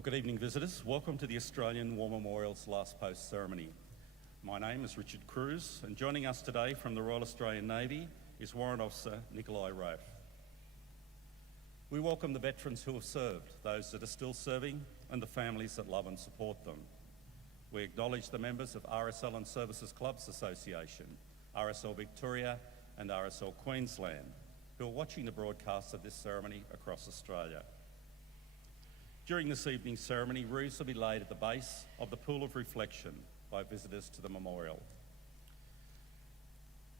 Well, good evening, visitors. Welcome to the Australian War Memorial's Last Post ceremony. My name is Richard Cruz, and joining us today from the Royal Australian Navy is Warrant Officer Nikolai Roaf. We welcome the veterans who have served, those that are still serving, and the families that love and support them. We acknowledge the members of RSL and Services Clubs Association, RSL Victoria and RSL Queensland, who are watching the broadcast of this ceremony across Australia. During this evening's ceremony, wreaths will be laid at the base of the Pool of Reflection by visitors to the memorial.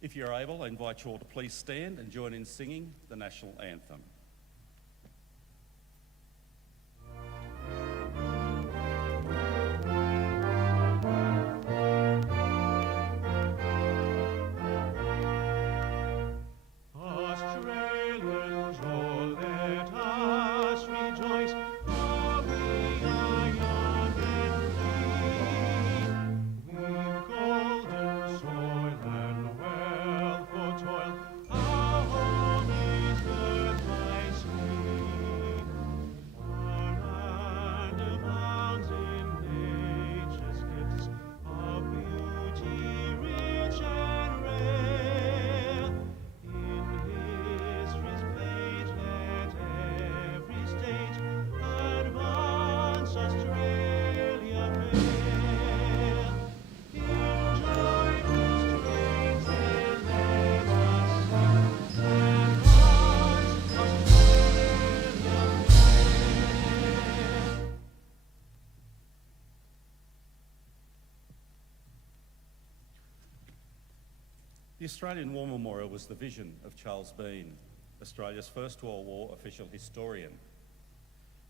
If you're able, I invite you all to please stand and join in singing the national anthem. The Australian War Memorial was the vision of Charles Bean, Australia's first World War official historian.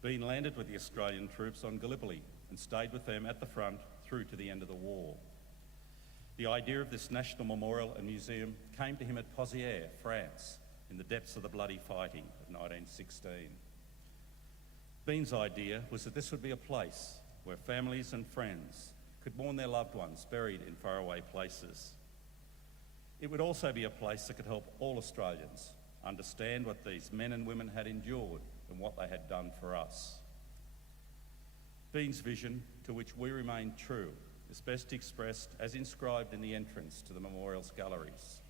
Bean landed with the Australian troops on Gallipoli and stayed with them at the front through to the end of the war. The idea of this national memorial and museum came to him at Pozières, France, in the depths of the bloody fighting of 1916. Bean's idea was that this would be a place where families and friends could mourn their loved ones buried in faraway places. It would also be a place that could help all Australians understand what these men and women had endured and what they had done for us. Bean's vision, to which we remain true, is best expressed as inscribed in the entrance to the memorial's galleries.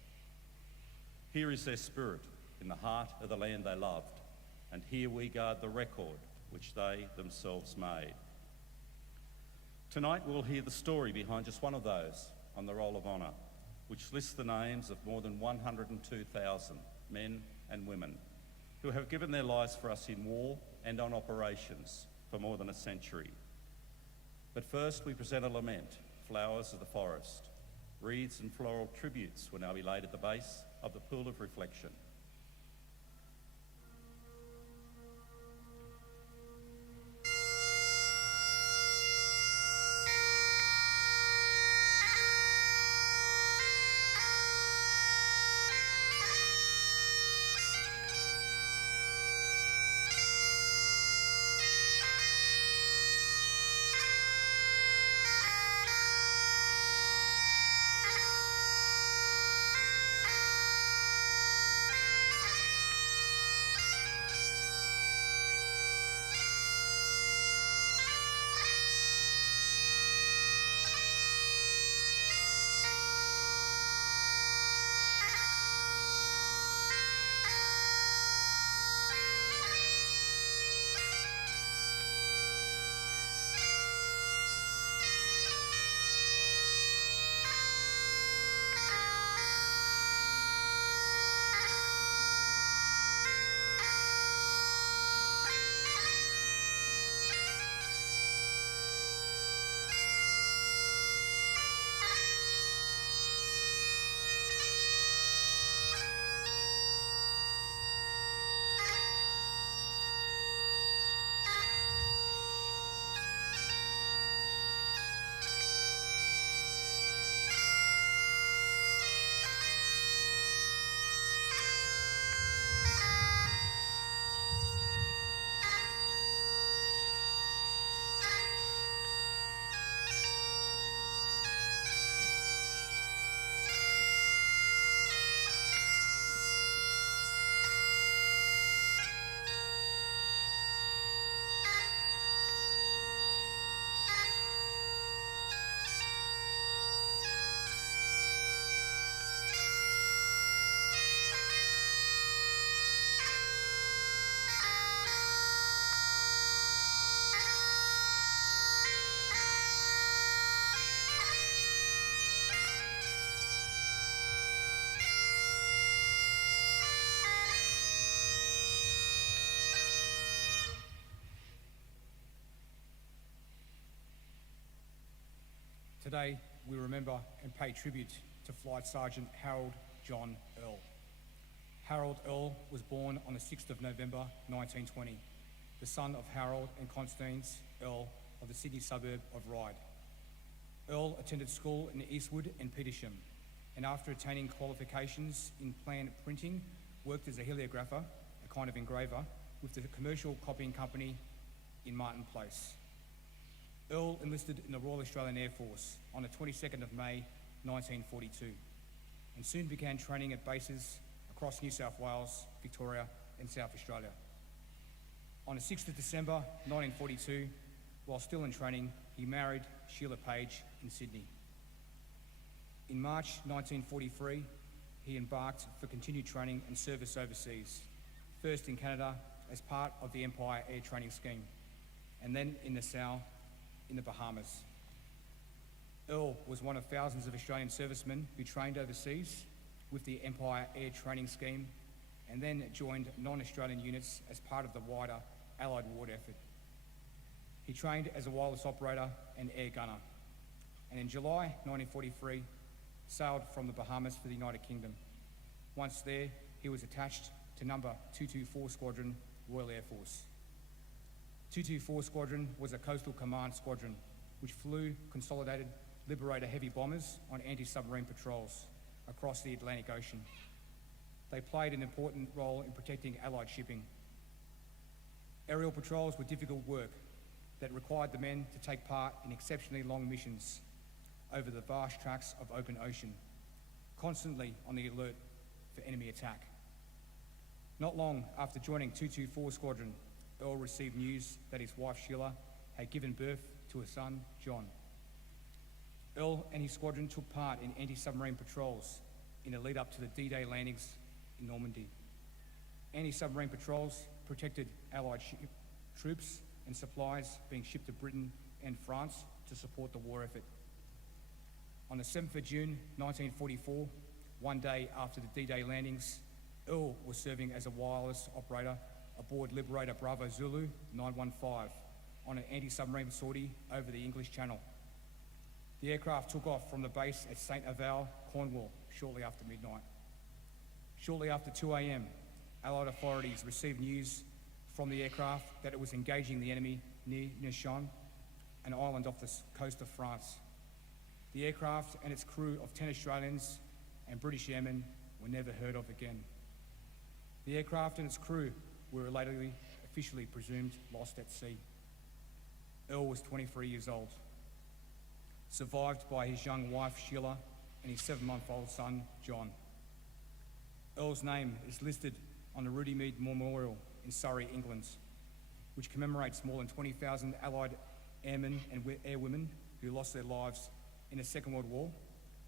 Here is their spirit in the heart of the land they loved, and here we guard the record which they themselves made. Tonight we'll hear the story behind just one of those on the Roll of Honour, which lists the names of more than 102,000 men and women who have given their lives for us in war and on operations for more than a century. But first we present a lament, Flowers of the Forest. Wreaths and floral tributes will now be laid at the base of the Pool of Reflection. today we remember and pay tribute to Flight Sergeant Harold John Earl. Harold Earl was born on the 6th of November 1920, the son of Harold and Constance Earl of the Sydney suburb of Ryde. Earl attended school in Eastwood and Petersham, and after attaining qualifications in plan printing, worked as a heliographer, a kind of engraver, with the commercial copying company in Martin Place. Earl enlisted in the Royal Australian Air Force on the 22nd of May 1942, and soon began training at bases across New South Wales, Victoria and South Australia. On the 6th of December 1942, while still in training, he married Sheila Page in Sydney. In March 1943, he embarked for continued training and service overseas, first in Canada as part of the Empire Air Training Scheme, and then in Nassau in the Bahamas. Earl was one of thousands of Australian servicemen who trained overseas with the Empire Air Training Scheme, and then joined non-Australian units as part of the wider Allied war effort. He trained as a wireless operator and air gunner, and in July 1943, sailed from the Bahamas for the United Kingdom. Once there, he was attached to number 224 Squadron, Royal Air Force. 224 Squadron was a coastal command squadron which flew consolidated Liberator heavy bombers on anti-submarine patrols across the Atlantic Ocean. They played an important role in protecting Allied shipping. Aerial patrols were difficult work that required the men to take part in exceptionally long missions over the vast tracts of open ocean, constantly on the alert for enemy attack. Not long after joining 224 Squadron, Earl received news that his wife Sheila had given birth to a son, John. Earl and his squadron took part in anti-submarine patrols in the lead up to the D-Day landings in Normandy. Anti-submarine patrols protected Allied troops and supplies being shipped to Britain and France to support the war effort. On the 7th of June 1944, one day after the D-Day landings, Earl was serving as a wireless operator aboard Liberator Bravo Zulu 915 on an anti-submarine sortie over the English Channel. The aircraft took off from the base at St. Avold, Cornwall, shortly after midnight. Shortly after 2 a.m, Allied authorities received news from the aircraft that it was engaging the enemy near Nichon, an island off the coast of France. The aircraft and its crew of 10 Australians and British airmen were never heard of again. The aircraft and its crew were relatedly officially presumed lost at sea. Earl was 23 years old, survived by his young wife Sheila and his 7-month-old son John. Earl's name is listed on the Rudymead Memorial in Surrey, England, which commemorates more than 20,000 Allied airmen and airwomen who lost their lives in the Second World War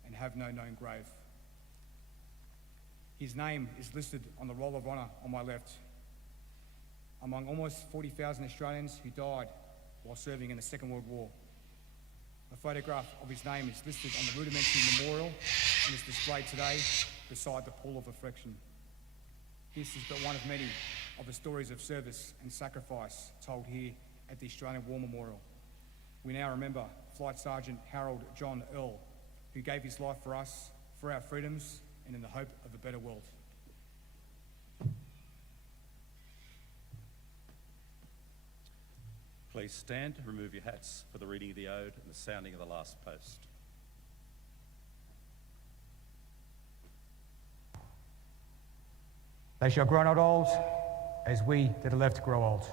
and have no known grave. His name is listed on the Roll of Honour on my left, among almost 40,000 Australians who died while serving in the Second World War. A photograph of his name is listed on the rudimentary memorial and is displayed today beside the pool of affection. This is but one of many of the stories of service and sacrifice told here at the Australian War Memorial. We now remember Flight Sergeant Harold John Earl, who gave his life for us, for our freedoms, and in the hope of a better world. Please stand and remove your hats for the reading of the ode and the sounding of the last post. They shall grow not old, as we that are left grow old.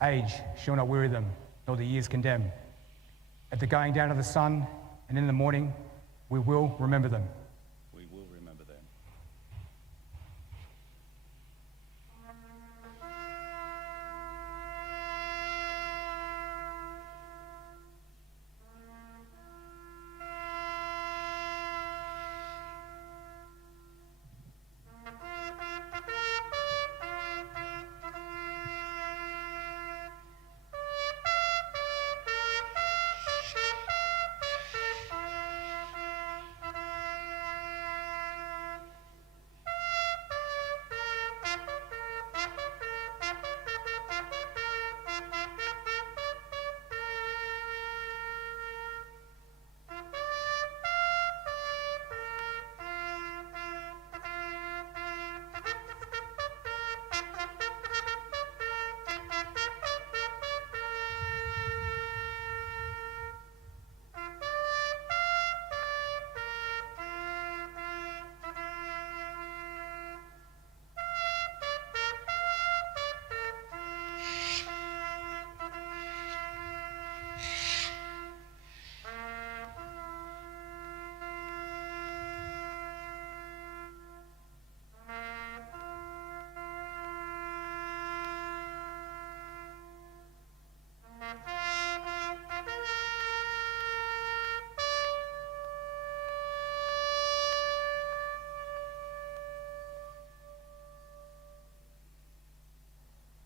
Age shall not weary them, nor the years condemn. At the going down of the sun, and in the morning, we will remember them. We will remember them.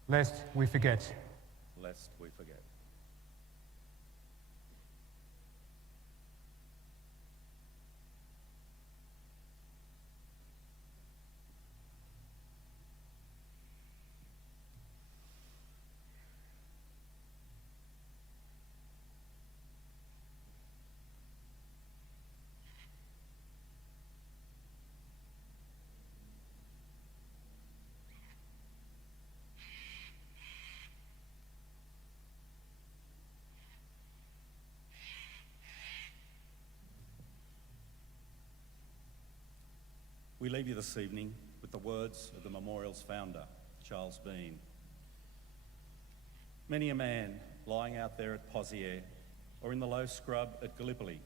lest we forget. lest we forget. We leave you this evening with the words of the memorial's founder, Charles Bean. Many a man lying out there at Pozières or in the low scrub at Gallipoli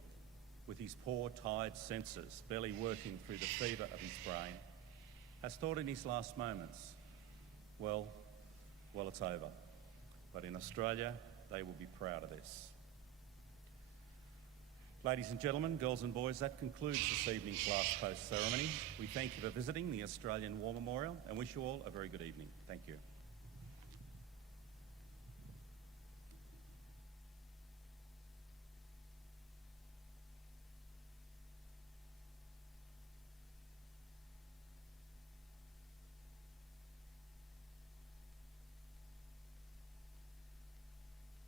with his poor, tired senses barely working through the fever of his brain has thought in his last moments, well, it's over. But in Australia, they will be proud of this. Ladies and gentlemen, girls and boys, that concludes this evening's last post ceremony. We thank you for visiting the Australian War Memorial and wish you all a very good evening. Thank you.